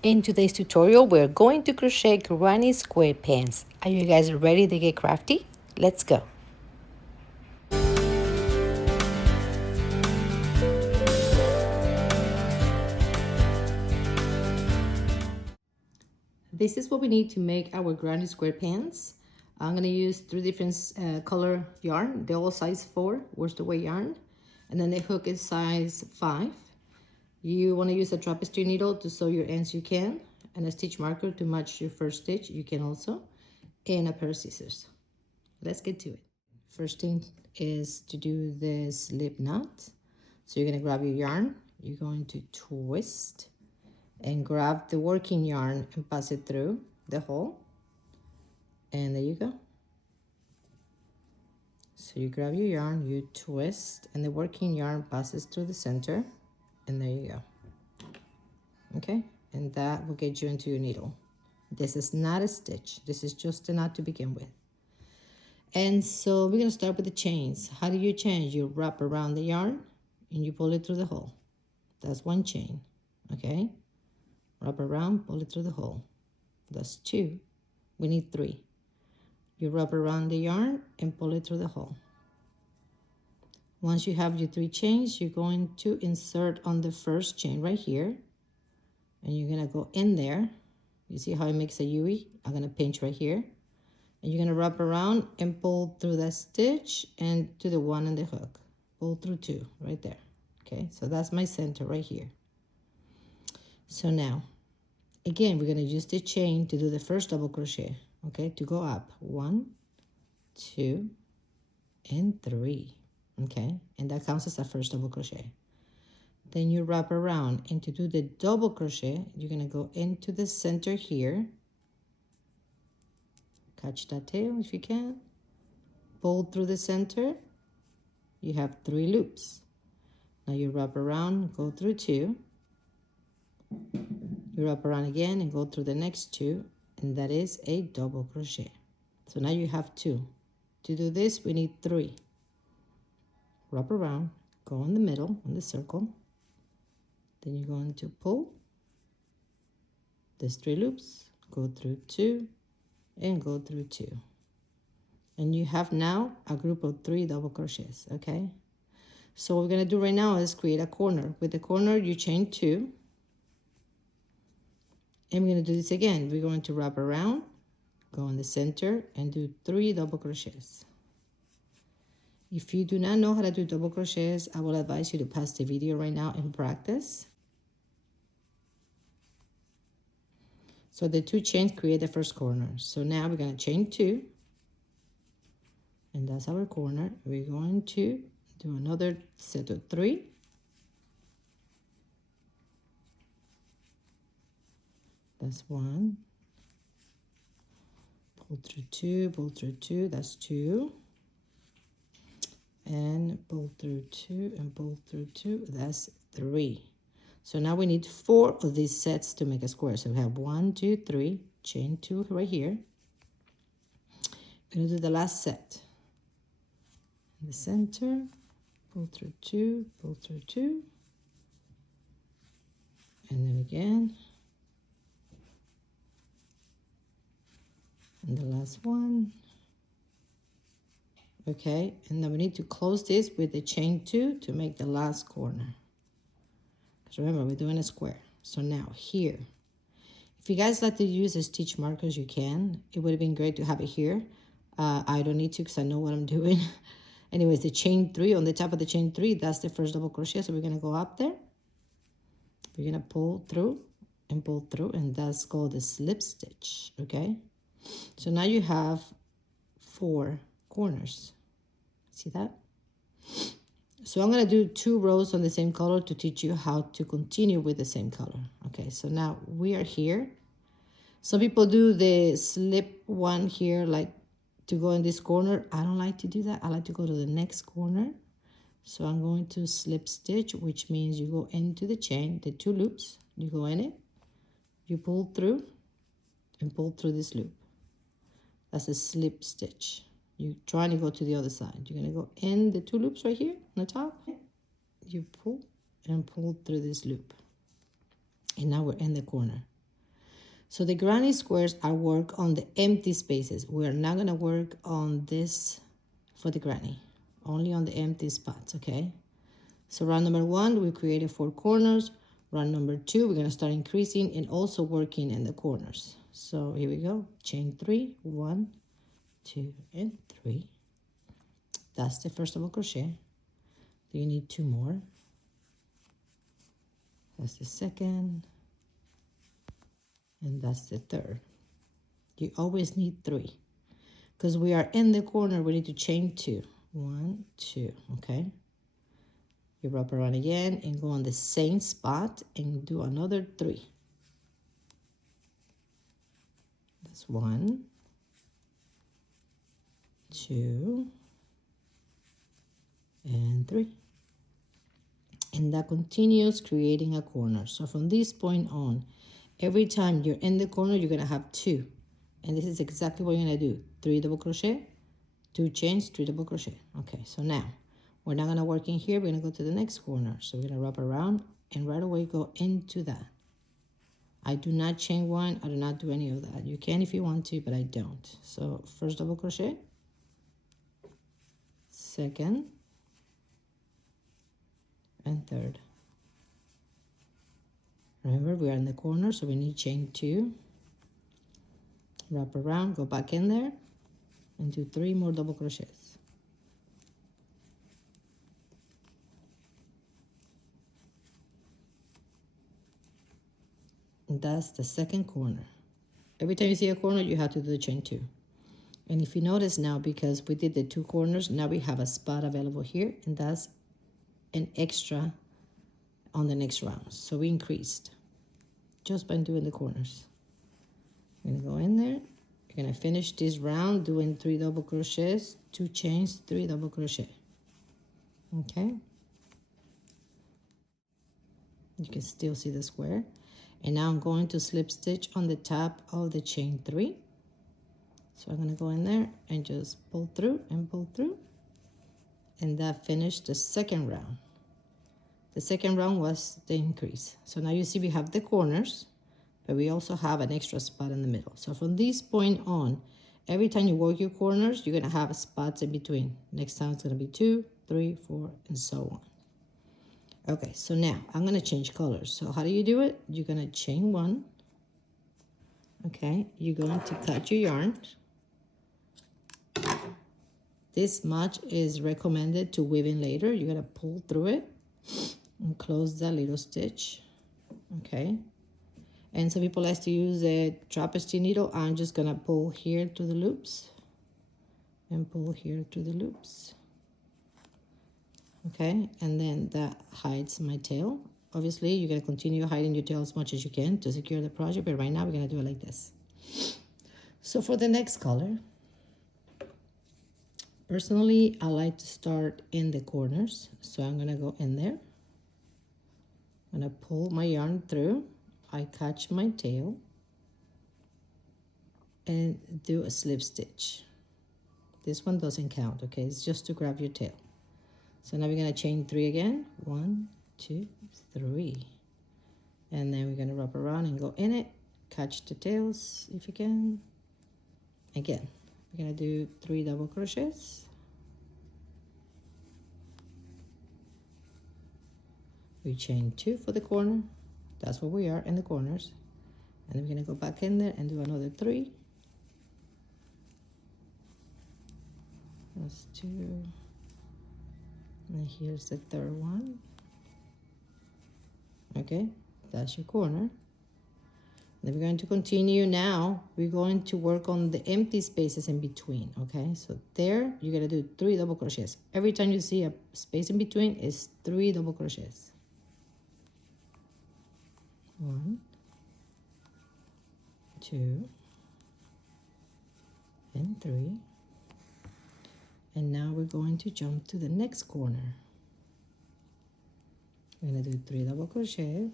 In today's tutorial, we're going to crochet granny square pants. Are you guys ready to get crafty? Let's go. This is what we need to make our granny square pants. I'm going to use 3 different color yarn. They're all size 4 worsted weight yarn. And then the hook is size 5. You want to use a tapestry needle to sew your ends, you can. And a stitch marker to match your first stitch, you can also. And a pair of scissors. Let's get to it. First thing is to do the slip knot. So you're going to grab your yarn. You're going to twist and grab the working yarn and pass it through the hole. And there you go. So you grab your yarn, you twist, and the working yarn passes through the center. And there you go. Okay, and that will get you into your needle. This is not a stitch. This is just a knot to begin with. And so we're going to start with the chains. How do you change? You wrap around the yarn and you pull it through the hole. That's 1 chain. Okay, wrap around, pull it through the hole. That's 2. We need 3. You wrap around the yarn and pull it through the hole. Once you have your 3 chains, you're going to insert on the first chain right here. And you're going to go in there. You see how it makes a U-E? I'm going to pinch right here. And you're going to wrap around and pull through that stitch and to the one on the hook. Pull through 2 right there. Okay, so that's my center right here. So now, again, we're going to use the chain to do the first double crochet. Okay, to go up. 1, 2, and 3. Okay, and that counts as the first double crochet. Then you wrap around, and to do the double crochet, you're going to go into the center here. Catch that tail if you can. Pull through the center. You have 3 loops. Now you wrap around, go through 2. You wrap around again and go through the next 2, and that is a double crochet. So now you have 2. To do this, we need 3. Wrap around, go in the middle, in the circle. Then you're going to pull. There's 3 loops. Go through 2 and go through 2. And you have now a group of 3 double crochets, okay? So what we're going to do right now is create a corner. With the corner, you chain 2. And we're going to do this again. We're going to wrap around, go in the center, and do 3 double crochets. If you do not know how to do double crochets, I will advise you to pause the video right now and practice. So the 2 chains create the first corner. So now we're going to chain 2. And that's our corner. We're going to do another set of 3. That's 1. Pull through 2, pull through 2, that's 2. And pull through 2 and pull through 2, that's 3. So now we need 4 of these sets to make a square. So we have 1, 2, 3, chain 2 right here. We're going to do the last set. In the center, pull through 2, pull through 2. And then again. And the last one. Okay, and then we need to close this with the chain 2 to make the last corner. Because remember, we're doing a square. So now here, if you guys like to use the stitch markers, you can. It would have been great to have it here. I don't need to because I know what I'm doing. Anyways, the chain 3, on the top of the chain 3, that's the first double crochet. So we're going to go up there. We're going to pull through, and that's called the slip stitch, okay? So now you have 4 corners. See that? So I'm going to do 2 rows on the same color to teach you how to continue with the same color. Okay, so now we are here. Some people do the slip one here, like to go in this corner. I don't like to do that. I like to go to the next corner. So I'm going to slip stitch, which means you go into the chain, the 2 loops, you go in it, you pull through, and pull through this loop. That's a slip stitch. You're trying to go to the other side. You're going to go in the 2 loops right here on the top. You pull and pull through this loop. And now we're in the corner. So the granny squares are work on the empty spaces. We're not gonna work on this for the granny, only on the empty spots, okay? So round number 1, we created 4 corners. Round number 2, we're gonna start increasing and also working in the corners. So here we go, chain 3, 1, 2, and 3. That's the first double crochet. Then you need 2 more. That's the second. And that's the third. You always need 3. Because we are in the corner, we need to chain 2. 1, 2, okay? You wrap around again and go on the same spot and do another 3. That's 1, 2, and 3. And that continues creating a corner. So from this point on, every time you're in the corner, you're gonna have 2. And this is exactly what you're gonna do. 3 double crochet, 2 chains, 3 double crochet. Okay, so now we're not gonna work in here, we're gonna go to the next corner. So we're gonna wrap around and right away go into that. I do not chain 1, I do not do any of that. You can if you want to, but I don't. So first double crochet, second, and third. Remember, we are in the corner, so we need chain 2. Wrap around, go back in there, and do 3 more double crochets. And that's the second corner. Every time you see a corner, you have to do the chain 2. And if you notice now, because we did the 2 corners, now we have a spot available here, and that's an extra on the next round. So we increased just by doing the corners. You're gonna go in there, you're gonna finish this round doing 3 double crochets, 2 chains, 3 double crochet. Okay, you can still see the square. And now I'm going to slip stitch on the top of the chain 3. So I'm gonna go in there and just pull through and pull through. And that finished the second round. The second round was the increase. So now you see we have the corners, but we also have an extra spot in the middle. So from this point on, every time you work your corners, you're gonna have spots in between. Next time it's gonna be 2, 3, 4, and so on. Okay, so now I'm gonna change colors. So how do you do it? You're gonna chain 1. Okay, you're going to cut your yarn. This much is recommended to weave in later. You're gonna pull through it and close that little stitch. Okay, and some people like to use a tapestry needle. I'm just gonna pull here to the loops and pull here to the loops. Okay, and then that hides my tail. Obviously, you're gonna continue hiding your tail as much as you can to secure the project, but right now we're gonna do it like this. So for the next color, personally, I like to start in the corners. So I'm gonna go in there. I'm gonna pull my yarn through. I catch my tail and do a slip stitch. This one doesn't count, okay? It's just to grab your tail. So now we're gonna chain 3 again. 1, 2, 3. And then we're gonna wrap around and go in it. Catch the tails if you can. Again, we're gonna do 3 double crochets. We chain 2 for the corner. That's where we are in the corners. And then we're gonna go back in there and do another 3. That's 2. And here's the third one. Okay, that's your corner. Then we're going to continue now. We're going to work on the empty spaces in between, okay? So there, you're gonna do 3 double crochets. Every time you see a space in between, is 3 double crochets. 1, 2, and 3. And now we're going to jump to the next corner. We're gonna do 3 double crochet.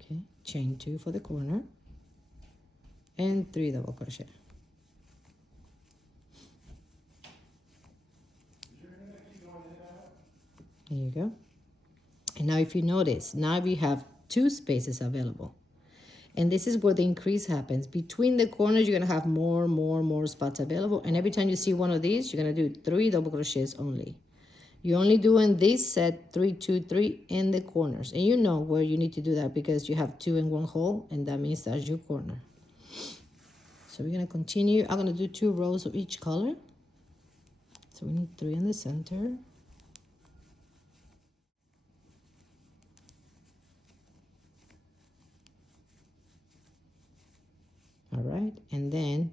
Okay, chain 2 for the corner and 3 double crochet. There you go. And now if you notice, now we have 2 spaces available. And this is where the increase happens. Between the corners, you're gonna have more spots available. And every time you see one of these, you're gonna do 3 double crochets only. You're only doing this set 3, 2, 3 in the corners. And you know where you need to do that because you have 2 in one hole, and that means that's your corner. So we're gonna continue. I'm gonna do 2 rows of each color. So we need 3 in the center. All right, and then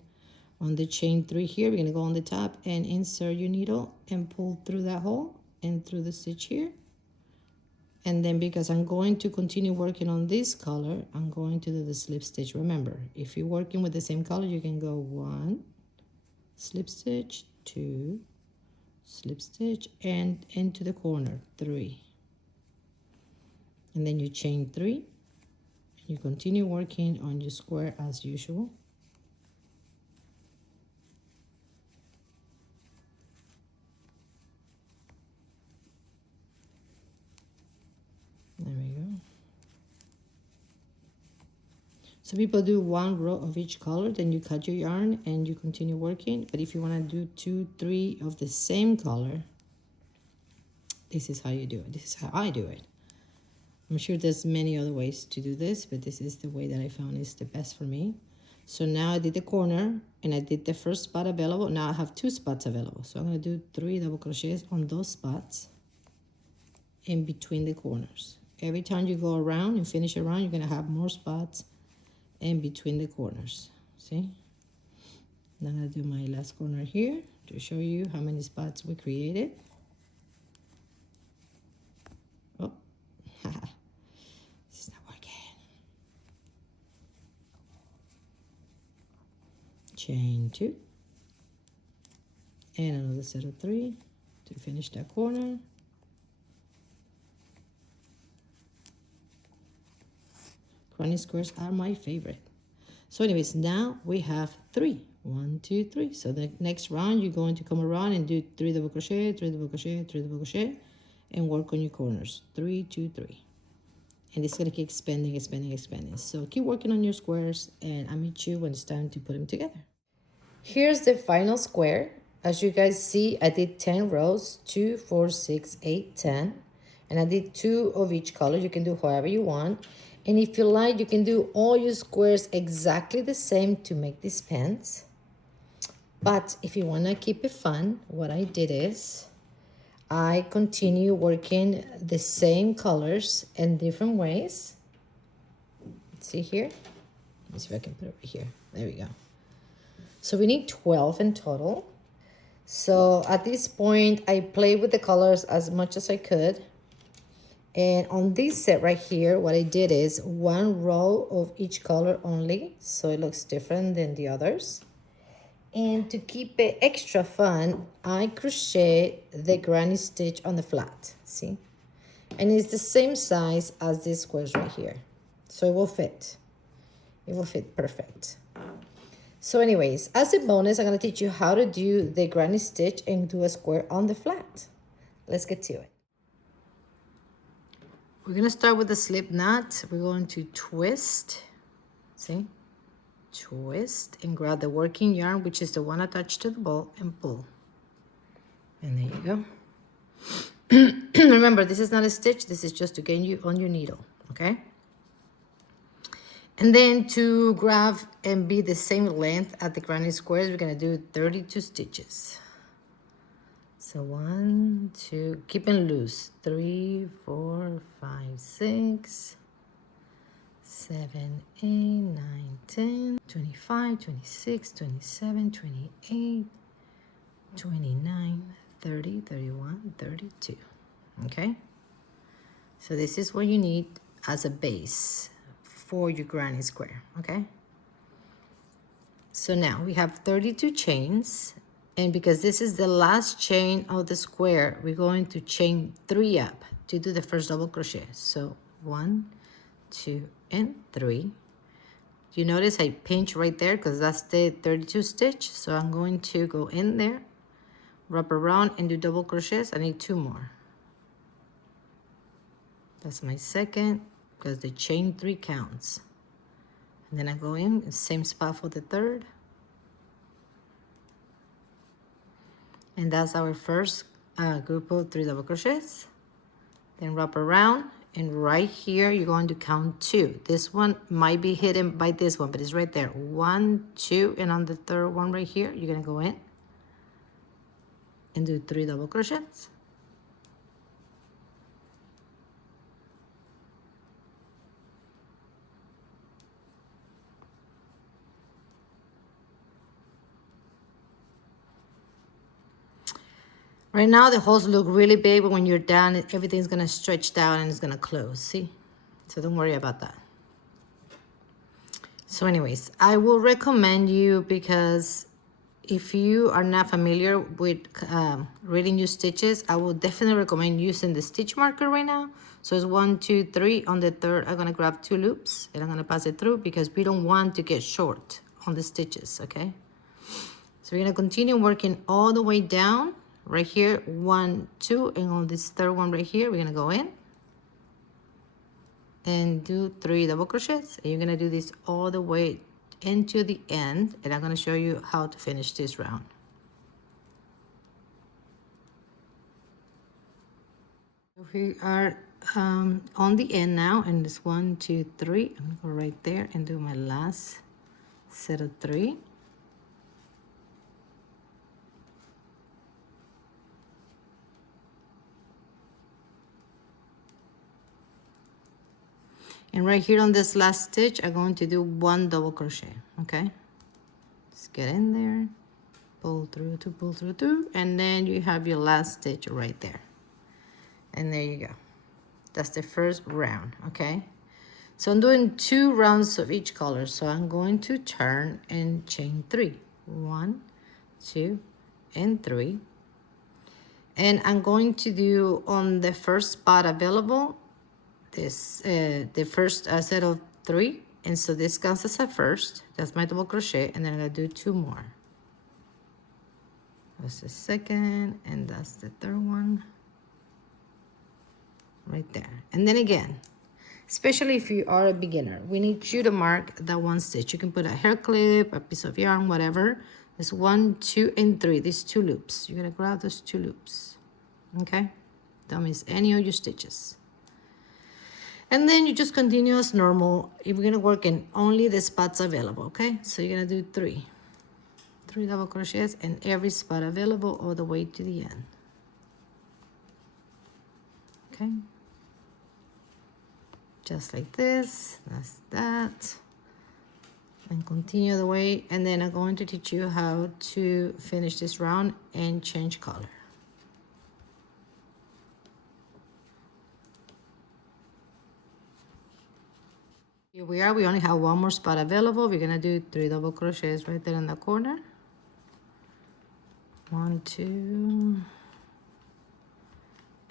on the chain 3 here, we're gonna go on the top and insert your needle and pull through that hole and through the stitch here. And then because I'm going to continue working on this color, I'm going to do the slip stitch. Remember, if you're working with the same color, you can go 1 slip stitch, 2 slip stitch, and into the corner 3. And then you chain 3. You continue working on your square as usual. There we go. So people do 1 row of each color, then you cut your yarn and you continue working. But if you want to do 2, 3 of the same color, this is how you do it. This is how I do it. I'm sure there's many other ways to do this, but this is the way that I found is the best for me. So now I did the corner and I did the first spot available. Now I have 2 spots available. So I'm going to do 3 double crochets on those spots in between the corners. Every time you go around and finish around, you're going to have more spots in between the corners. See? Now I'm going to do my last corner here to show you how many spots we created. Oh, this is not working. Chain 2 and another set of 3 to finish that corner. Granny squares are my favorite. So anyways, now we have 3. 1, 2, 3. So the next round you're going to come around and do 3 double crochet, 3 double crochet, 3 double crochet, and work on your corners. 3, 2, 3. And it's gonna keep expanding, expanding, expanding. So keep working on your squares, and I'll meet you when it's time to put them together. Here's the final square. As you guys see, I did 10 rows, 2, 4, 6, 8, 10. And I did 2 of each color. You can do however you want. And if you like, you can do all your squares exactly the same to make these pants. But if you want to keep it fun, what I did is I continue working the same colors in different ways. See here? Let me see if I can put it right here. There we go. So we need 12 in total. So at this point, I played with the colors as much as I could. And on this set right here, what I did is 1 row of each color only, so it looks different than the others. And to keep it extra fun, I crochet the granny stitch on the flat, see? And it's the same size as these squares right here. So it will fit. It will fit perfect. So anyways, as a bonus, I'm gonna teach you how to do the granny stitch and do a square on the flat. Let's get to it. We're gonna start with the slip knot. We're going to twist, see? Twist and grab the working yarn, which is the one attached to the ball, and pull. And there you go. Remember, this is not a stitch. This is just to get you on your needle, okay? And then to grab and be the same length at the granny squares, we're gonna do 32 stitches. So 1, 2, keep it loose. 3, 4, 5, 6, 7, 8, 9, 10, 25, 26, 27, 28, 29, 30, 31, 32. Okay? So this is what you need as a base for your granny square, okay? So now we have 32 chains. And because this is the last chain of the square, we're going to chain 3 up to do the first double crochet. So 1, 2, and 3. You notice I pinch right there because that's the 32 stitch. So I'm going to go in there, wrap around, and do double crochets. I need 2 more. That's my second, because the chain 3 counts. And then I go in, same spot for the third. And that's our first group of 3 double crochets. Then wrap around, and right here you're going to count 2. This one might be hidden by this one, but it's right there. 1, 2, and on the third one right here, you're gonna go in and do 3 double crochets. Right now, the holes look really big, but when you're done, everything's gonna stretch down and it's gonna close, see? So don't worry about that. So anyways, I will recommend you, because if you are not familiar with reading your stitches, I will definitely recommend using the stitch marker right now. So it's 1, 2, 3. On the third, I'm gonna grab 2 loops and I'm gonna pass it through, because we don't want to get short on the stitches, okay? So we're gonna continue working all the way down. Right here, 1, 2, and on this third one right here, we're gonna go in and do 3 double crochets. And you're gonna do this all the way into the end, and I'm gonna show you how to finish this round. We are on the end now, and it's 1, 2, 3. I'm gonna go right there and do my last set of 3. And right here on this last stitch, I'm going to do 1 double crochet, okay? Just get in there, pull through 2, pull through 2, and then you have your last stitch right there. And there you go. That's the first round, okay? So I'm doing 2 rounds of each color. So I'm going to turn and chain 3. 1, 2, and 3. And I'm going to do on the first spot available, this the first set of 3, and so this counts as a first. That's my double crochet, and then I'm gonna do 2 more. That's the second, and that's the third one right there. And then again, especially if you are a beginner, we need you to mark that 1 stitch. You can put a hair clip, a piece of yarn, whatever. There's 1, 2, and 3. These 2 loops. You're gonna grab those 2 loops, okay? Don't miss any of your stitches. And then you just continue as normal. You're gonna work in only the spots available, okay? So you're gonna do 3 double crochets in every spot available all the way to the end, okay? Just like this, that's that. And continue the way, and then I'm going to teach you how to finish this round and change color. Here we are, we only have 1 more spot available. We're gonna do 3 double crochets right there in the corner. 1, 2,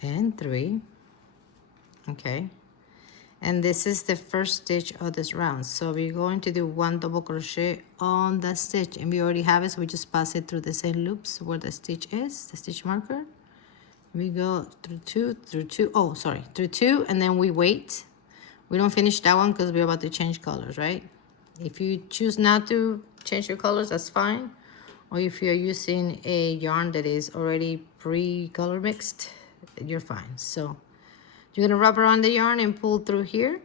and 3, okay? And this is the first stitch of this round. So we're going to do 1 double crochet on that stitch, and we already have it, so we just pass it through the same loops where the stitch is, the stitch marker. We go through 2, through 2, oh, sorry, through 2, and then we wait. We don't finish that one because we're about to change colors, right? If you choose not to change your colors, that's fine. Or if you're using a yarn that is already pre-color mixed, you're fine. So you're gonna wrap around the yarn and pull through here,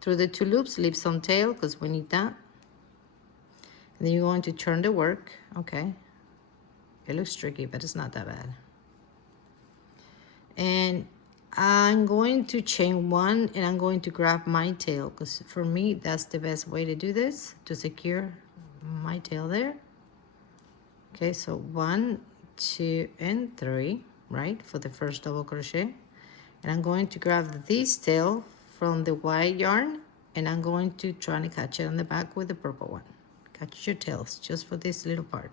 through the 2 loops, leave some tail because we need that. And then you're going to turn the work, okay? It looks tricky, but it's not that bad. And I'm going to chain 1, and I'm going to grab my tail, because for me that's the best way to do this, to secure my tail there. Okay, so 1, 2, and 3, right, for the first double crochet. And I'm going to grab this tail from the white yarn, and I'm going to try to catch it on the back with the purple one. Catch your tails just for this little part.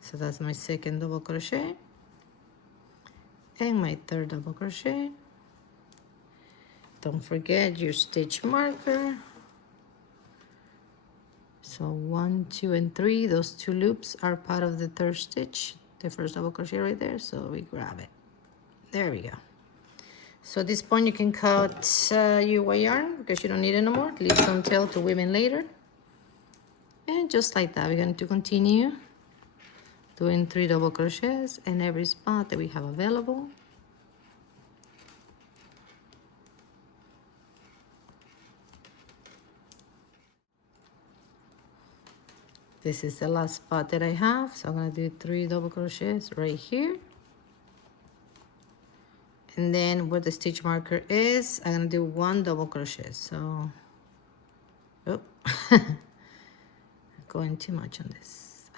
So that's my second double crochet. And my third double crochet. Don't forget your stitch marker. So 1, 2, and 3, those 2 loops are part of the third stitch, the first double crochet right there, so we grab it. There we go. So at this point you can cut your white yarn because you don't need it anymore. Leave some tail to weave in later. And just like that, we're going to continue doing 3 double crochets in every spot that we have available. This is the last spot that I have, so I'm going to do 3 double crochets right here. And then where the stitch marker is, I'm going to do 1 double crochet. So, oh, going too much on this.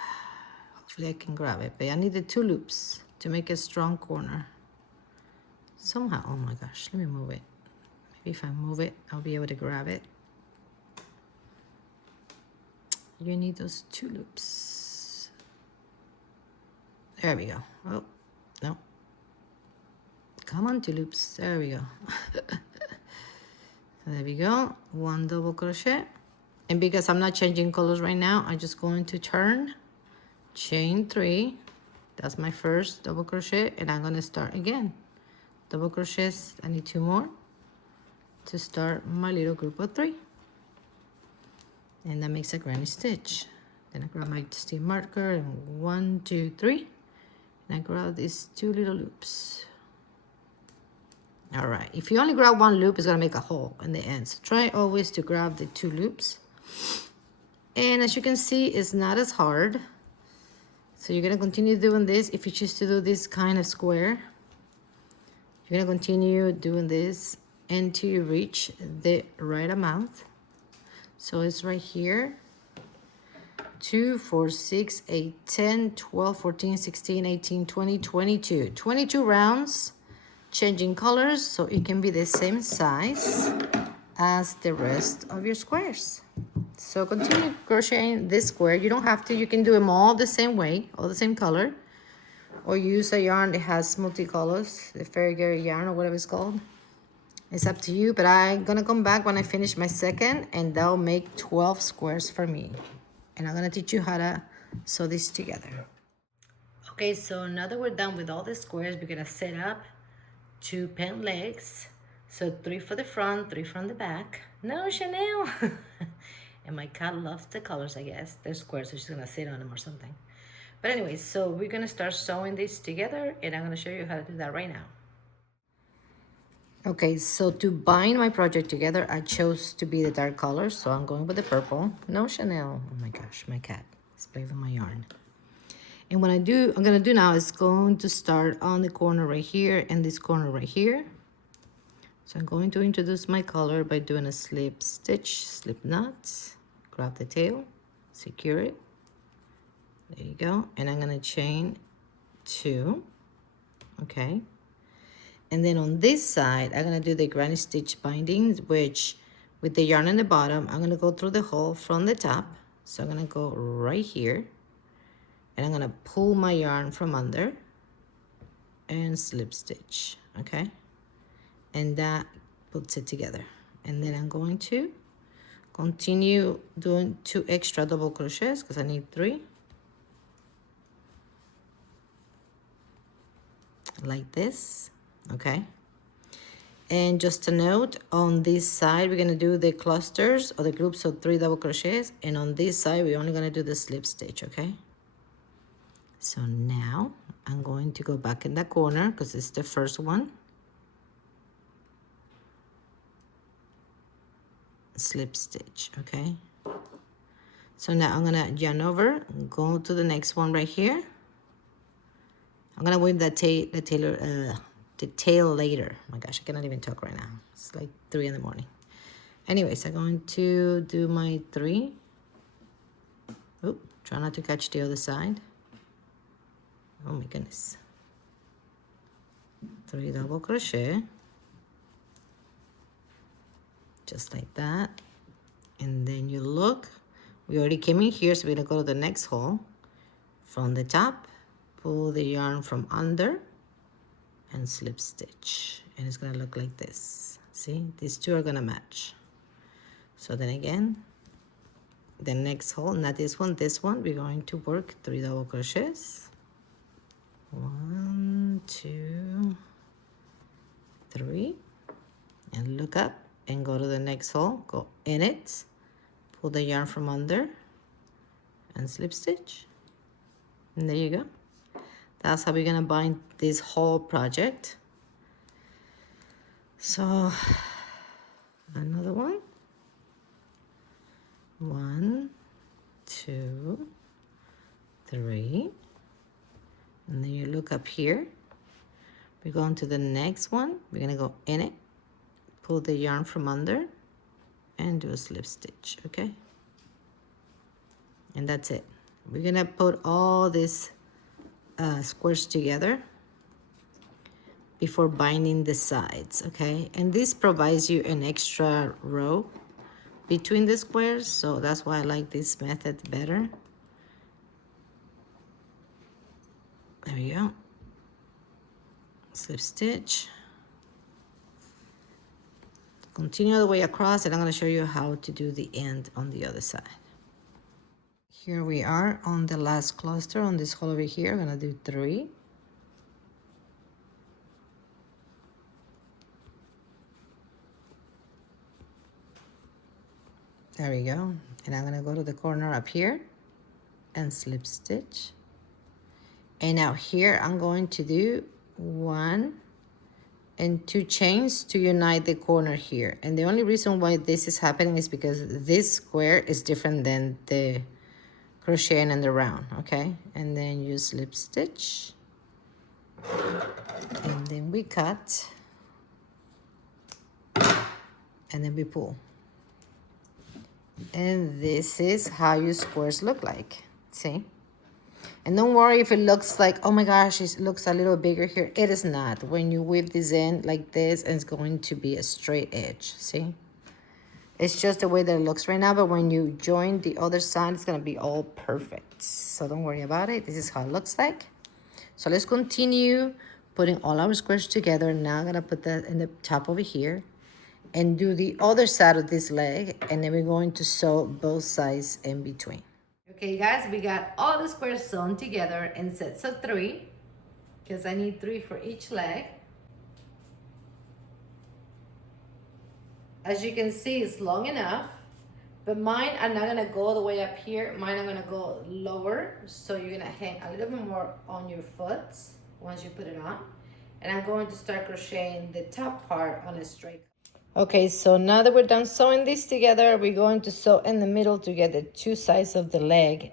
Hopefully I can grab it, but I needed 2 loops to make a strong corner. Somehow, oh my gosh, let me move it. Maybe if I move it, I'll be able to grab it. You need those 2 loops. There we go. Oh, no. Come on, 2 loops. There we go. So there we go. 1 double crochet. And because I'm not changing colors right now, I'm just going to turn, chain 3. That's my first double crochet, and I'm going to start again. Double crochets, I need 2 more to start my little group of 3. And that makes a granny stitch. Then I grab my stitch marker and 1, 2, 3. And I grab these 2 little loops. All right, if you only grab 1 loop, it's gonna make a hole in the end. So try always to grab the 2 loops. And as you can see, it's not as hard. So you're gonna continue doing this. If you choose to do this kind of square, you're gonna continue doing this until you reach the right amount. So it's right here. 2, 4, 6, 8, 10, 12, 14, 16, 18, 20, 22. 22 rounds, changing colors so it can be the same size as the rest of your squares. So continue crocheting this square. You don't have to, you can do them all the same way, all the same color, or use a yarn that has multicolors, the Fairy Gary yarn or whatever it's called. It's up to you, but I'm gonna come back when I finish my second, and that'll make 12 squares for me. And I'm gonna teach you how to sew this together. Okay, so now that we're done with all the squares, we're gonna set up 2 pant legs. So 3 for the front, 3 from the back. No, Chanel! And my cat loves the colors, I guess. They're squares, so she's gonna sit on them or something. But anyway, so we're gonna start sewing this together, and I'm gonna show you how to do that right now. Okay, so to bind my project together, I chose to be the dark color, so I'm going with the purple. No, Chanel. Oh my gosh, my cat is playing with my yarn. And what I'm gonna do now is going to start on the corner right here and this corner right here. So I'm going to introduce my color by doing a slip stitch, slip knot, grab the tail, secure it. There you go. And I'm gonna chain 2, okay? And then on this side, I'm gonna do the granny stitch binding, which with the yarn in the bottom, I'm gonna go through the hole from the top. So I'm gonna go right here, and I'm gonna pull my yarn from under and slip stitch, okay? And that puts it together. And then I'm going to continue doing 2 extra double crochets because I need 3. Like this. Okay, and just a note, on this side we're going to do the clusters or the groups of 3 double crochets, and on this side we're only going to do the slip stitch. Okay, so now I'm going to go back in that corner because it's the first one, slip stitch. Okay, so now I'm going to yarn over, go to the next one right here. I'm going to weave the tail later. Oh my gosh, I cannot even talk right now. It's like 3 in the morning. Anyways, I'm going to do my 3. Oop, try not to catch the other side. Oh my goodness. 3 double crochet. Just like that. And then you look. We already came in here, so we're gonna go to the next hole. From the top, pull the yarn from under, and slip stitch, and it's gonna look like this. See, these 2 are gonna match. So then again, the next hole, not this one, we're going to work 3 double crochets. 1, 2, 3, and look up and go to the next hole, go in it, pull the yarn from under and slip stitch, and there you go. That's how we're gonna bind this whole project. So another one, 1, 2, 3, and then you look up here. We're going to the next one. We're gonna go in it, pull the yarn from under and do a slip stitch, okay? And that's it. We're gonna put all these squares together before binding the sides, okay? And this provides you an extra row between the squares, so that's why I like this method better. There we go. Slip stitch. Continue the way across, and I'm going to show you how to do the end on the other side. Here we are on the last cluster on this hole over here. I'm going to do 3. There we go. And I'm going to go to the corner up here and slip stitch. And now here I'm going to do 1 and 2 chains to unite the corner here. And the only reason why this is happening is because this square is different than the crocheting and the round, okay? And then you slip stitch, and then we cut, and then we pull. And this is how your squares look like, see? And don't worry if it looks like, oh my gosh, it looks a little bigger here. It is not. When you weave this in like this, it's going to be a straight edge, see? It's just the way that it looks right now, but when you join the other side, it's gonna be all perfect. So don't worry about it. This is how it looks like. So let's continue putting all our squares together. Now I'm gonna put that in the top over here and do the other side of this leg, and then we're going to sew both sides in between. Okay guys, we got all the squares sewn together in sets of 3, because I need 3 for each leg. As you can see, it's long enough, but mine are not gonna go all the way up here. Mine are gonna go lower, so you're gonna hang a little bit more on your foot once you put it on. And I'm going to start crocheting the top part on a straight. Okay, so now that we're done sewing this together, we're going to sew in the middle to get the 2 sides of the leg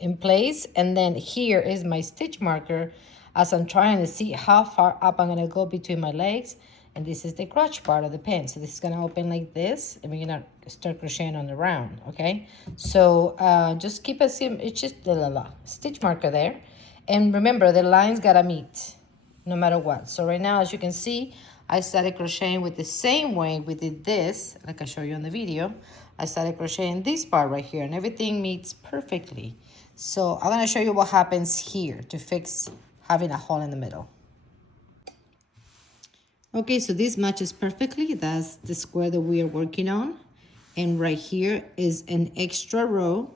in place. And then here is my stitch marker as I'm trying to see how far up I'm gonna go between my legs. And this is the crotch part of the pant. So this is gonna open like this, and we're gonna start crocheting on the round, okay? So just keep a it's just the stitch marker there. And remember, the lines gotta meet no matter what. So right now, as you can see, I started crocheting with the same way we did this, like I show you on the video. I started crocheting this part right here, and everything meets perfectly. So I'm gonna show you what happens here to fix having a hole in the middle. Okay, so this matches perfectly. That's the square that we are working on. And right here is an extra row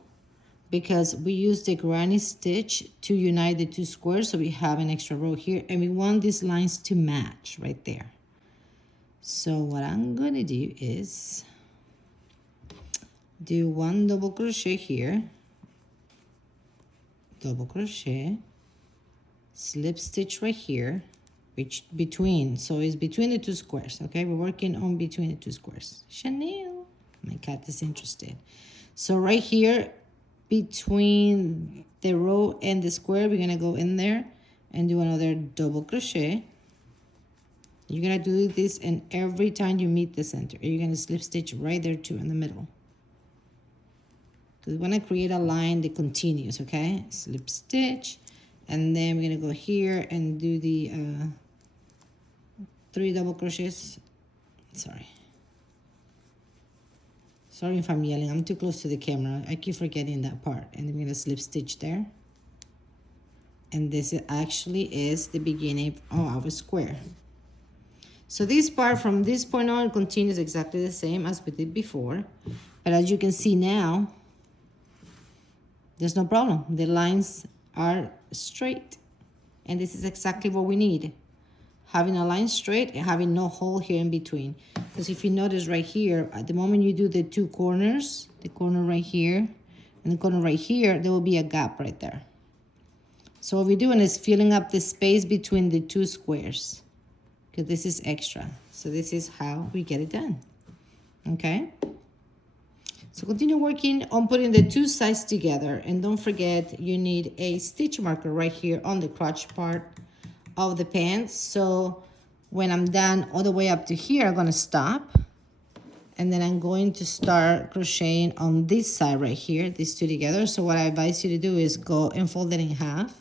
because we used the granny stitch to unite the 2 squares. So we have an extra row here, and we want these lines to match right there. So what I'm gonna do is do 1 double crochet here, double crochet, slip stitch right here, between, so it's between the 2 squares, okay? We're working on between the 2 squares. Chanel, my cat is interested. So right here, between the row and the square, we're gonna go in there and do another double crochet. You're gonna do this, and every time you meet the center, you're gonna slip stitch right there too in the middle. So we wanna create a line that continues, okay? Slip stitch, and then we're gonna go here and do the 3 double crochets. Sorry if I'm yelling, I'm too close to the camera. I keep forgetting that part. And I'm gonna slip stitch there. And this actually is the beginning of our square. So this part from this point on continues exactly the same as we did before. But as you can see now, there's no problem. The lines are straight. And this is exactly what we need. having a line straight and having no hole here in between. Because if you notice right here, at the moment you do the two corners, the corner right here and the corner right here, there will be a gap right there. So what we're doing is filling up the space between the two squares, because this is extra. So this is how we get it done, okay? So continue working on putting the two sides together, and don't forget you need a stitch marker right here on the crotch part of the pants. So when I'm done all the way up to here, I'm gonna stop, and then I'm going to start crocheting on this side right here, these two together. So what I advise you to do is go and fold it in half,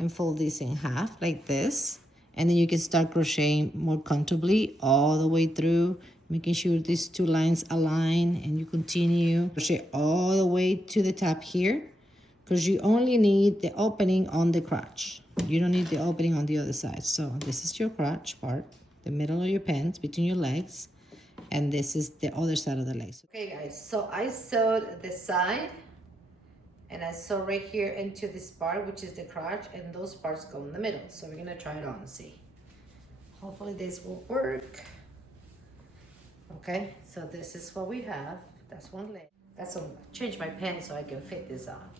and fold this in half like this, and then you can start crocheting more comfortably all the way through, making sure these two lines align, and you continue crochet all the way to the top here, because you only need the opening on the crotch. You don't need the opening on the other side. So this is your crotch part, the middle of your pants between your legs, and this is the other side of the legs. Okay guys, so I sewed the side, and I sew right here into this part, which is the crotch, and those parts go in the middle. So we're gonna try it on and see. Hopefully this will work. Okay, so this is what we have. That's one leg. That's a change my pen so I can fit this on.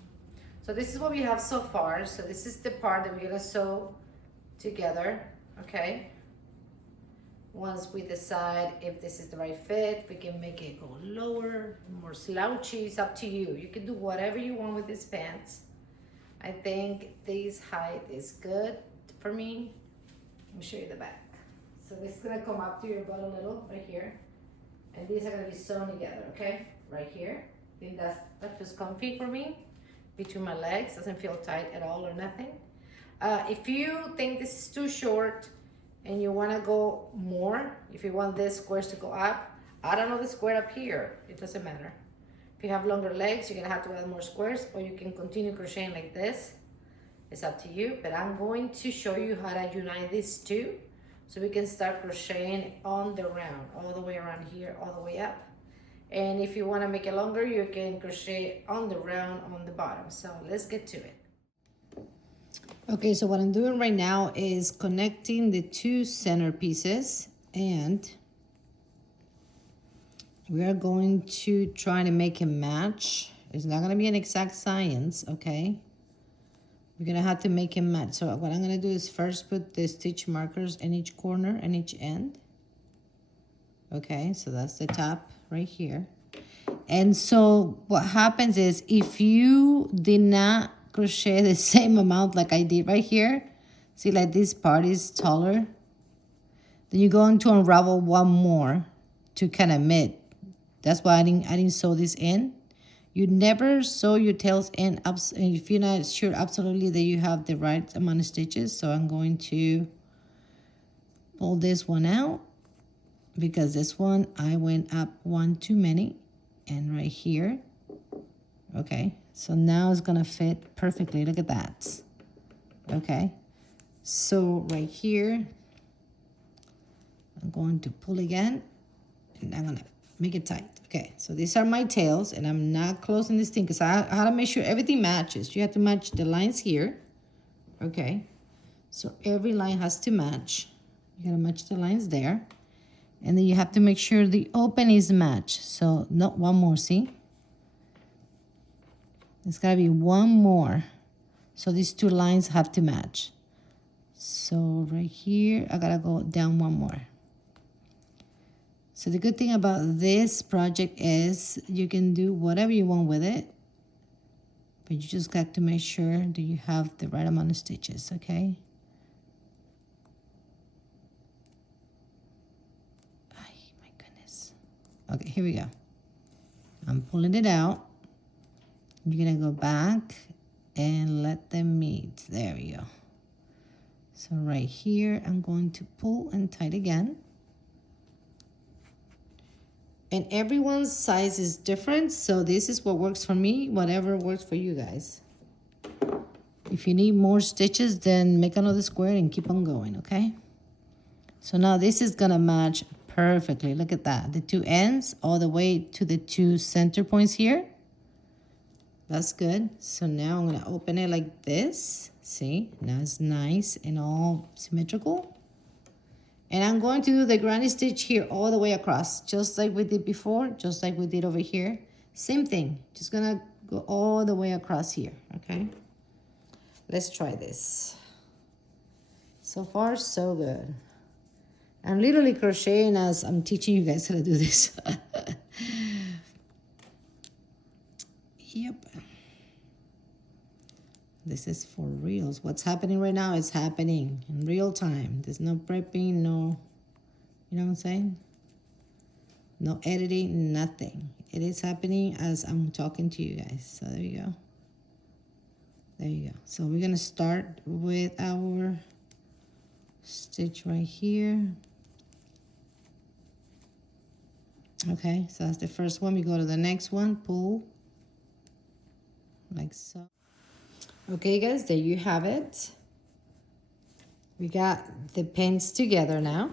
So this is what we have so far. So this is the part that we're gonna sew together, okay? Once we decide if this is the right fit, we can make it go lower, more slouchy. It's up to you. You can do whatever you want with these pants. I think this height is good for me. Let me show you the back. So this is gonna come up to your butt a little right here. And these are gonna be sewn together, okay? Right here. I think that feels comfy for me. Between my legs, doesn't feel tight at all or nothing. If you think this is too short and you wanna go more, if you want this squares to go up, add another square up here. It doesn't matter. If you have longer legs, you're gonna have to add more squares, or you can continue crocheting like this. It's up to you, but I'm going to show you how to unite these two, so we can start crocheting on the round, all the way around here, all the way up. And if you want to make it longer, you can crochet on the round on the bottom. So let's get to it. Okay, so what I'm doing right now is connecting the two center pieces, and we are going to try to make it match. It's not going to be an exact science, okay? We're gonna have to make it match. So what I'm gonna do is first put the stitch markers in each corner and each end. Okay, so that's the top right here. And so what happens is, if you did not crochet the same amount like I did right here, see, like this part is taller, then you're going to unravel one more to kind of knit. That's why I didn't sew this in. You never sew your tails in if you're not sure absolutely that you have the right amount of stitches. So I'm going to pull this one out, because this one I went up one too many, and right here. Okay, so now it's gonna fit perfectly. Look at that. Okay, so right here I'm going to pull again, and I'm gonna make it tight. Okay, so these are my tails, and I'm not closing this thing because I have to make sure everything matches. You have to match the lines here. Okay, so every line has to match. You gotta match the lines there. And then you have to make sure the openings match. So not one more, see? There's gotta be one more. So these two lines have to match. So right here, I gotta go down one more. So the good thing about this project is you can do whatever you want with it, but you just got to make sure that you have the right amount of stitches, okay? Ay, my goodness. Okay, here we go. I'm pulling it out. You're gonna go back and let them meet. There we go. So right here, I'm going to pull and tight again. And everyone's size is different, so this is what works for me, whatever works for you guys. If you need more stitches, then make another square and keep on going, okay? So now this is gonna match perfectly. Look at that, the two ends all the way to the two center points here. That's good. So now I'm gonna open it like this. See, now it's nice and all symmetrical. And I'm going to do the granny stitch here all the way across, just like we did before, just like we did over here. Same thing, just gonna go all the way across here, okay? Let's try this. So far, so good. I'm literally crocheting as I'm teaching you guys how to do this. Yep. This is for reals. What's happening right now is happening in real time. There's no prepping, no, you know what I'm saying? No editing, nothing. It is happening as I'm talking to you guys. So there you go. There you go. So we're gonna start with our stitch right here. Okay, so that's the first one. We go to the next one, pull, like so. Okay guys, there you have it. We got the pins together now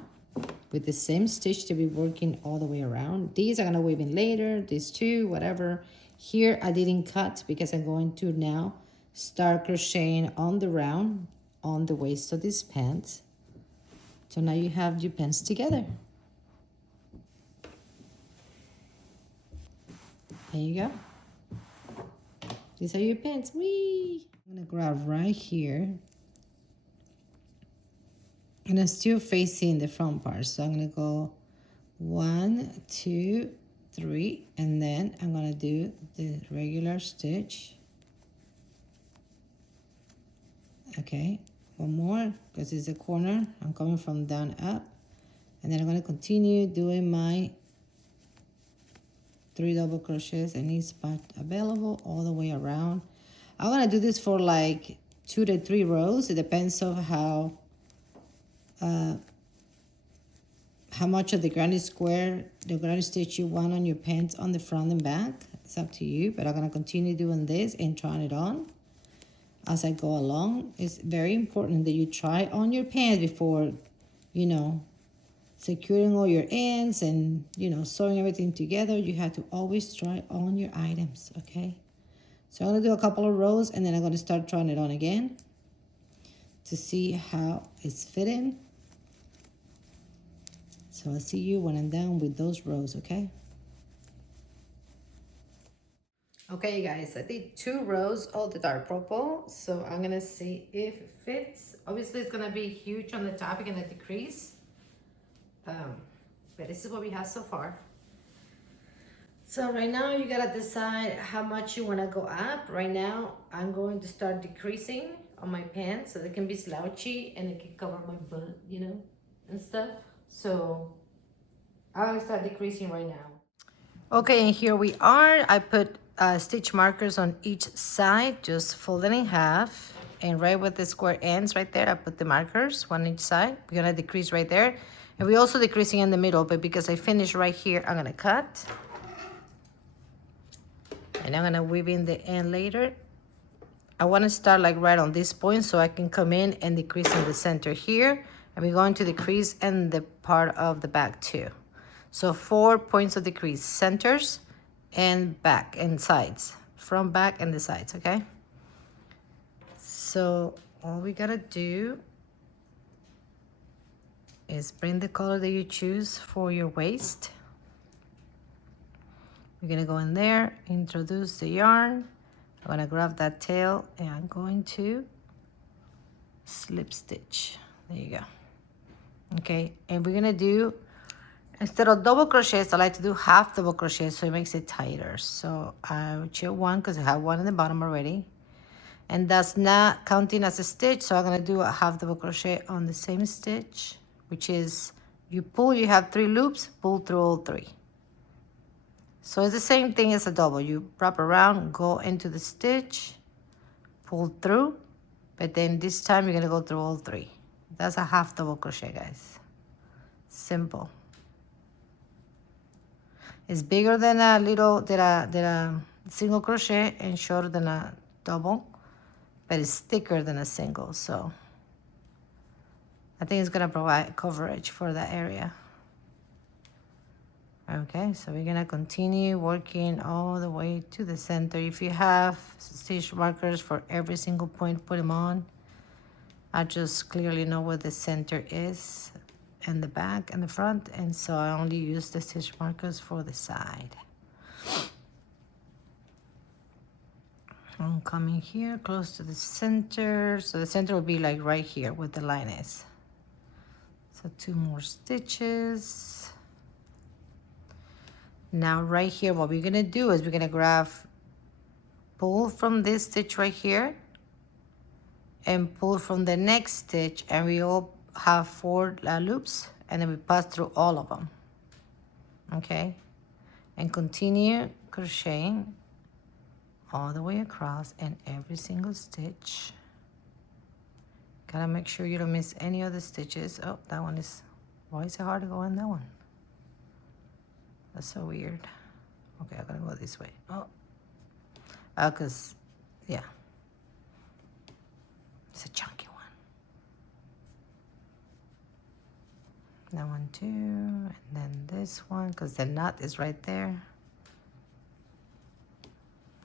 with the same stitch to be working all the way around. These are gonna weave in later, these two, whatever. Here I didn't cut because I'm going to now start crocheting on the round on the waist of this pant. So now you have your pants together. There you go. These are your pants. Whee! I'm gonna grab right here. And I'm still facing the front part. So I'm gonna go 1, 2, 3, and then I'm gonna do the regular stitch. Okay, one more, because it's a corner. I'm coming from down up. And then I'm gonna continue doing my 3 double crochets in each spot available all the way around. I'm gonna do this for like 2 to 3 rows. It depends on how much of the granny square, the granny stitch you want on your pants on the front and back. It's up to you, but I'm gonna continue doing this and trying it on as I go along. It's very important that you try on your pants before, you know, securing all your ends and, you know, sewing everything together. You have to always try on your items, okay? So I'm gonna do a couple of rows and then I'm gonna start trying it on again to see how it's fitting. So I'll see you when I'm done with those rows, okay? Okay, guys, I did 2 rows of the dark purple. So I'm gonna see if it fits. Obviously, it's gonna be huge on the top. You're gonna decrease. But this is what we have so far. So right now you gotta decide how much you wanna go up. Right now I'm going to start decreasing on my pants so they can be slouchy and it can cover my butt, you know, and stuff. So I'm gonna start decreasing right now. Okay, and here we are. I put stitch markers on each side, just fold it in half. And right with the square ends right there, I put the markers, one each side. We're gonna decrease right there. And we're also decreasing in the middle, but because I finished right here, I'm gonna cut. And I'm gonna weave in the end later. I wanna start like right on this point so I can come in and decrease in the center here. And we're going to decrease in the part of the back too. So 4 points of decrease, centers and back and sides, front, back, and the sides, okay? So all we gotta do is bring the color that you choose for your waist. We're gonna go in there, introduce the yarn. I'm gonna grab that tail and I'm going to slip stitch. There you go. Okay, and we're gonna do, instead of double crochets, I like to do half double crochet so it makes it tighter. So I would chain 1 because I have 1 in the bottom already. And that's not counting as a stitch, so I'm gonna do a half double crochet on the same stitch, which is you pull, you have 3 loops, pull through all 3. So it's the same thing as a double. You wrap around, go into the stitch, pull through, but then this time you're gonna go through all 3. That's a half double crochet, guys. Simple. It's bigger than a little, than a single crochet and shorter than a double, but it's thicker than a single. So I think it's gonna provide coverage for that area. Okay, so we're gonna continue working all the way to the center. If you have stitch markers for every single point, put them on. I just clearly know where the center is and the back and the front, and so I only use the stitch markers for the side. I'm coming here close to the center, so the center will be like right here where the line is. So 2 more stitches. Now right here, what we're gonna do is we're gonna grab, pull from this stitch right here and pull from the next stitch, and we all have 4 loops, and then we pass through all of them. Okay, and continue crocheting all the way across in every single stitch. Gotta make sure you don't miss any of the stitches. Oh, that one is, why is it hard to go in that one? That's so weird. Okay, I'm gonna go this way. Oh, cause, yeah, it's a chunky one. That one too, and then this one, cause the knot is right there.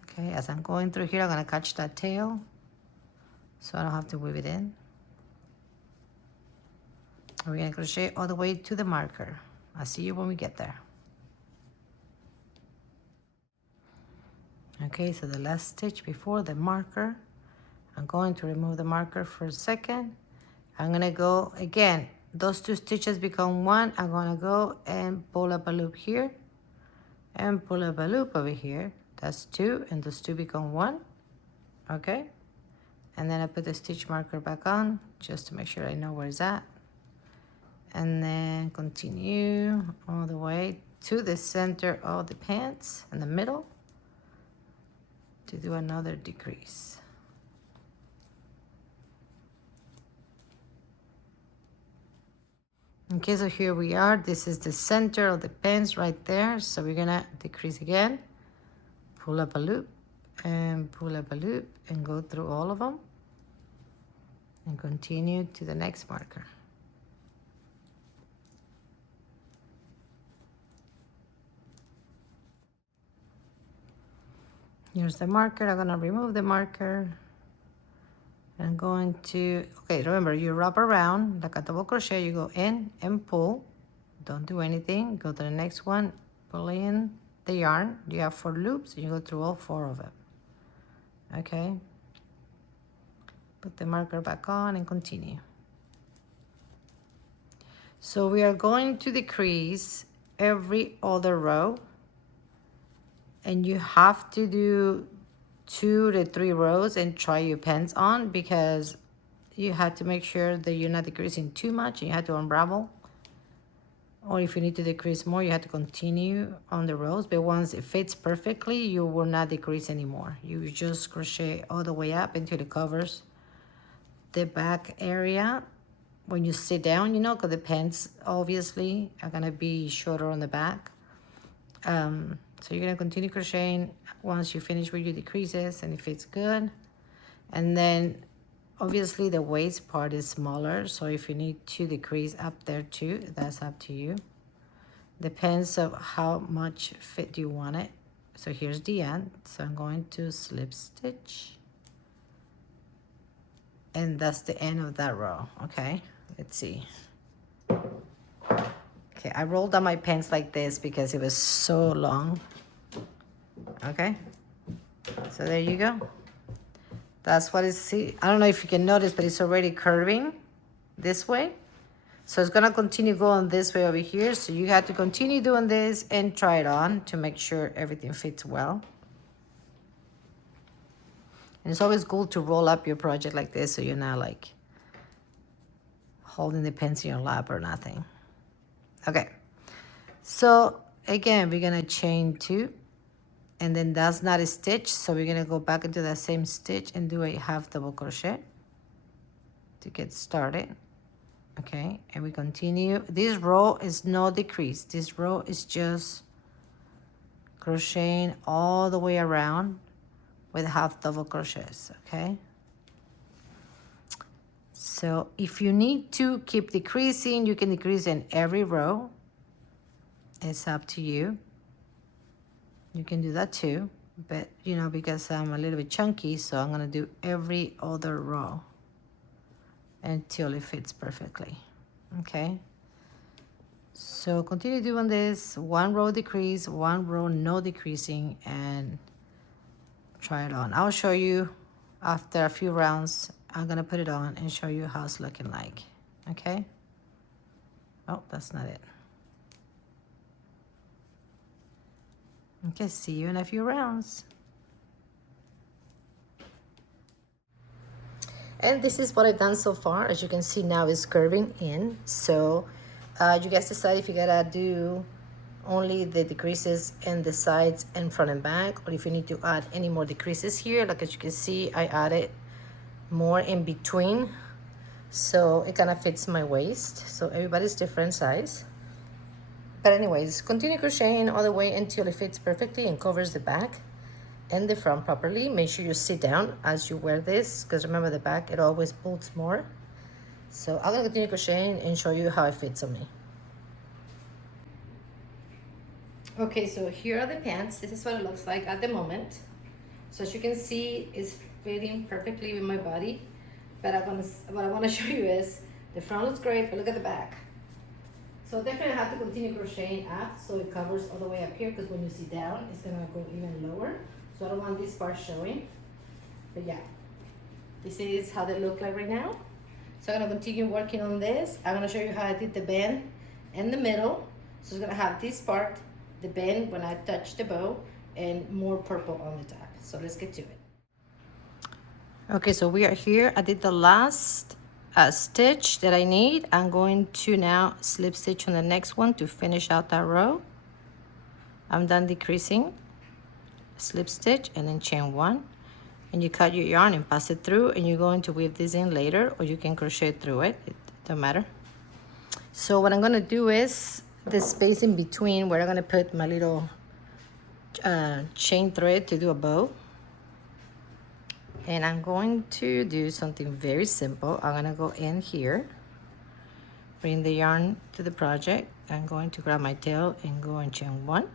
Okay, as I'm going through here, I'm gonna catch that tail, so I don't have to weave it in. We're gonna crochet all the way to the marker. I'll see you when we get there. Okay, so the last stitch before the marker, I'm going to remove the marker for a second. I'm gonna go again, those 2 stitches become 1. I'm gonna go and pull up a loop here and pull up a loop over here. That's 2, and those 2 become 1. Okay, and then I put the stitch marker back on just to make sure I know where it's at, and then continue all the way to the center of the pants in the middle to do another decrease. Okay, so here we are. This is the center of the pants right there. So we're gonna decrease again, pull up a loop and pull up a loop and go through all of them and continue to the next marker. Here's the marker. I'm gonna remove the marker. I'm going to, okay, remember, you wrap around like a double crochet, you go in and pull, don't do anything, go to the next one, pull in the yarn, you have 4 loops, and you go through all 4 of them. Okay, put the marker back on and continue. So we are going to decrease every other row, and you have to do 2 to 3 rows and try your pants on, because you have to make sure that you're not decreasing too much and you have to unravel. Or if you need to decrease more, you have to continue on the rows, but once it fits perfectly, you will not decrease anymore. You just crochet all the way up until it covers the back area. When you sit down, you know, because the pants obviously are gonna be shorter on the back. So you're gonna continue crocheting once you finish with your decreases and it fits good. And then obviously the waist part is smaller, so if you need to decrease up there too, that's up to you. Depends of how much fit you want it. So here's the end. So I'm going to slip stitch. And that's the end of that row, okay? Let's see. Okay, I rolled down my pants like this because it was so long. Okay, so there you go. That's what it's, see, I don't know if you can notice, but it's already curving this way. So it's gonna continue going this way over here. So you have to continue doing this and try it on to make sure everything fits well. And it's always cool to roll up your project like this so you're not like holding the pants in your lap or nothing. Okay, so again, we're gonna chain 2, and then that's not a stitch, so we're gonna go back into that same stitch and do a half double crochet to get started. Okay, and we continue. This row is no decrease. This row is just crocheting all the way around with half double crochets. Okay, so if you need to keep decreasing, you can decrease in every row. It's up to you. You can do that too, but you know, because I'm a little bit chunky, so I'm gonna do every other row until it fits perfectly. Okay, So continue doing this, one row decrease, one row no decreasing, and try it on. I'll show you after a few rounds. I'm gonna put it on and show you how it's looking like, okay? Oh, that's not it. Okay, see you in a few rounds. And this is what I've done so far. As you can see now, it's curving in. So you guys decide if you gotta do only the decreases in the sides and front and back, or if you need to add any more decreases here. Like as you can see, I added more in between, so it kind of fits my waist. So everybody's different size. But anyways, continue crocheting all the way until it fits perfectly and covers the back and the front properly. Make sure you sit down as you wear this, because remember the back, it always pulls more. So I'm gonna continue crocheting and show you how it fits on me. Okay, so here are the pants. This is what it looks like at the moment. So as you can see, it's fitting perfectly with my body. But what I want to show you is the front looks great, but look at the back. So definitely have to continue crocheting up so it covers all the way up here, because when you sit down, it's gonna go even lower. So I don't want this part showing. But yeah, this is how they look like right now. So I'm gonna continue working on this. I'm gonna show you how I did the bend in the middle. So it's gonna have this part, the bend when I touch the bow, and more purple on the top. So let's get to it. Okay, so we are here. I did the last stitch that I need. I'm going to now slip stitch on the next one to finish out that row. I'm done decreasing. Slip stitch and then chain one, and you cut your yarn and pass it through, and you're going to weave this in later, or you can crochet through it. It don't matter. So what I'm going to do is the space in between where I'm going to put my little chain thread to do a bow. And I'm going to do something very simple. I'm going to go in here, bring the yarn to the project. I'm going to grab my tail and go and chain one.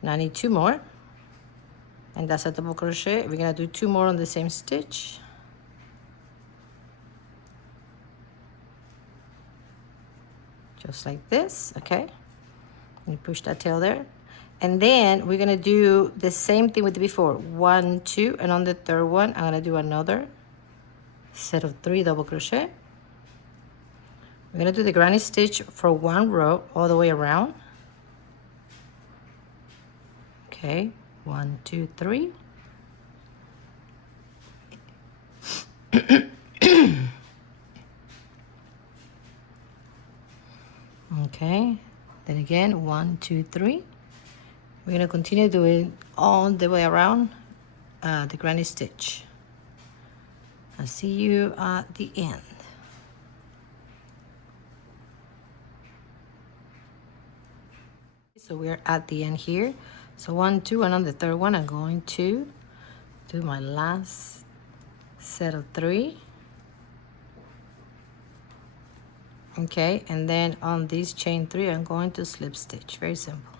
And I need two more. And that's a double crochet. We're going to do two more on the same stitch. Just like this, okay? You push that tail there. And then we're gonna do the same thing with before. 1, 2, and on the third one, I'm gonna do another set of 3 double crochet. We're gonna do the granny stitch for one row all the way around. Okay, 1, 2, 3. Okay, then again, 1, 2, 3. We're gonna continue doing all the way around the granny stitch. I'll see you at the end. So we're at the end here. So 1, 2, and on the third one, I'm going to do my last set of 3. Okay, and then on this chain 3, I'm going to slip stitch. Very simple.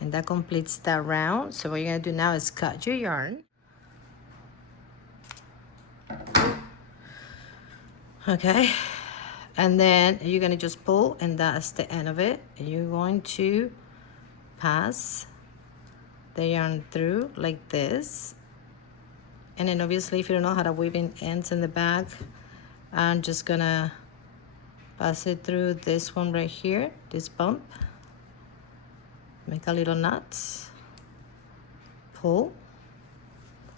And that completes that round. So what you're gonna do now is cut your yarn. Okay, and then you're gonna just pull, and that's the end of it. And you're going to pass the yarn through like this. And then obviously, if you don't know how to weave in ends in the back, I'm just gonna pass it through this one right here, this bump. Make a little knot, pull,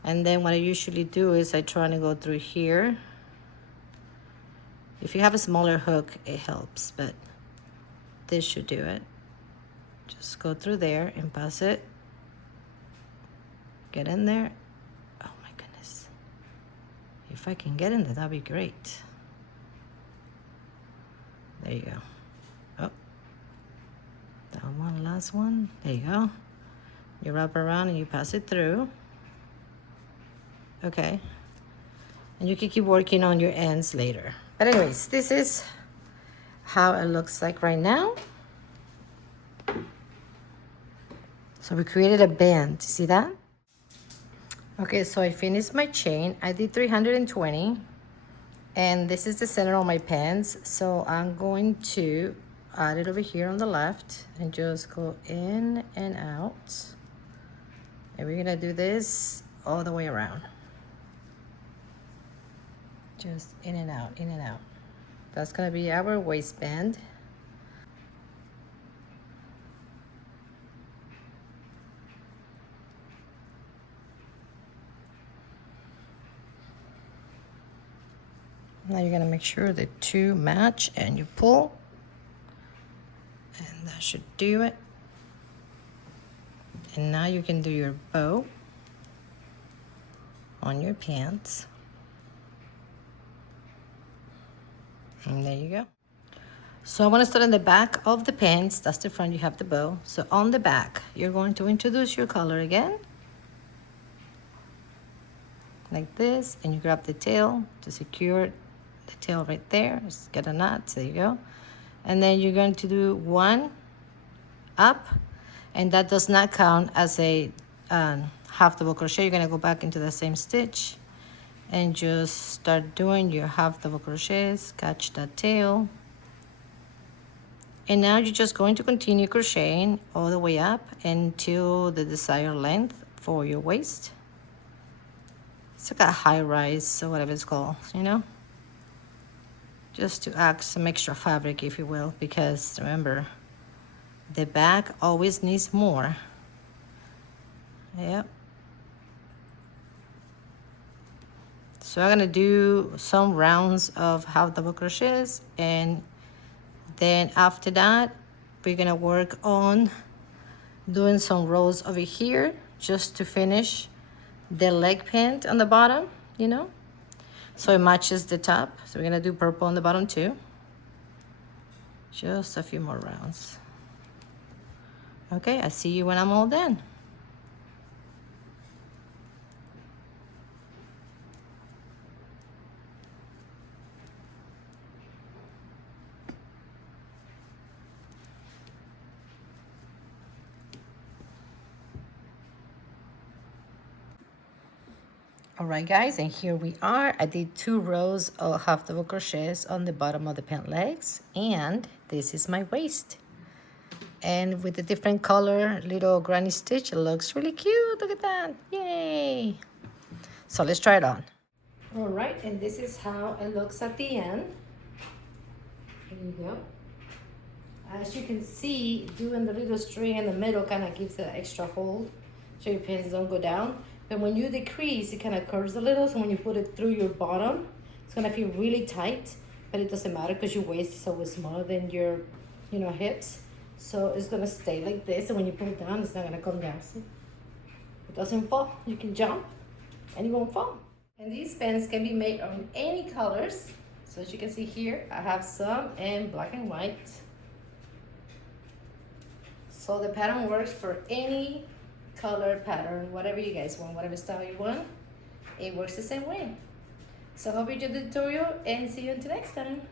and then what I usually do is I try to go through here. If you have a smaller hook, it helps, but this should do it. Just go through there and pass it. Get in there. Oh my goodness. If I can get in there, that'd be great. There you go. Oh. That one, last one. There you go. You wrap around and you pass it through. Okay. And you can keep working on your ends later. But anyways, this is how it looks like right now. So we created a band. See that? Okay, so I finished my chain. I did 320. And this is the center of my pants, so I'm going to add it over here on the left and just go in and out. And we're gonna do this all the way around. Just in and out, in and out. That's gonna be our waistband. Now you're gonna make sure the two match and you pull, and that should do it. And now you can do your bow on your pants. And there you go. So I want to start on the back of the pants. That's the front, you have the bow. So on the back, you're going to introduce your color again. Like this, and you grab the tail to secure the tail right there. Just get a knot, there you go. And then you're going to do one up, and that does not count as a half double crochet. You're gonna go back into the same stitch and just start doing your half double crochets, catch that tail. And now you're just going to continue crocheting all the way up until the desired length for your waist. It's like a high rise or whatever it's called, you know? Just to add some extra fabric, if you will, because remember, the back always needs more. Yep. So I'm gonna do some rounds of half double crochets, and then after that, we're gonna work on doing some rows over here just to finish the leg pant on the bottom, you know? So it matches the top. So we're gonna do purple on the bottom too. Just a few more rounds. Okay, I see you when I'm all done. All right, guys, and here we are. I did 2 rows of half double crochets on the bottom of the pant legs, and this is my waist. And with the different color little granny stitch, it looks really cute. Look at that. Yay. So let's try it on. All right, and this is how it looks at the end. There you go. As you can see, doing the little string in the middle kind of gives it an extra hold so your pants don't go down. But when you decrease, it kind of curves a little, so when you put it through your bottom, it's gonna feel really tight, but it doesn't matter because your waist is always smaller than your, you know, hips. So it's gonna stay like this, and when you put it down, it's not gonna come down. See? It doesn't fall. You can jump, and it won't fall. And these pants can be made of any colors. So as you can see here, I have some in black and white. So the pattern works for any color pattern, whatever you guys want, whatever style you want, it works the same way. So hope you enjoyed the tutorial, and see you until next time.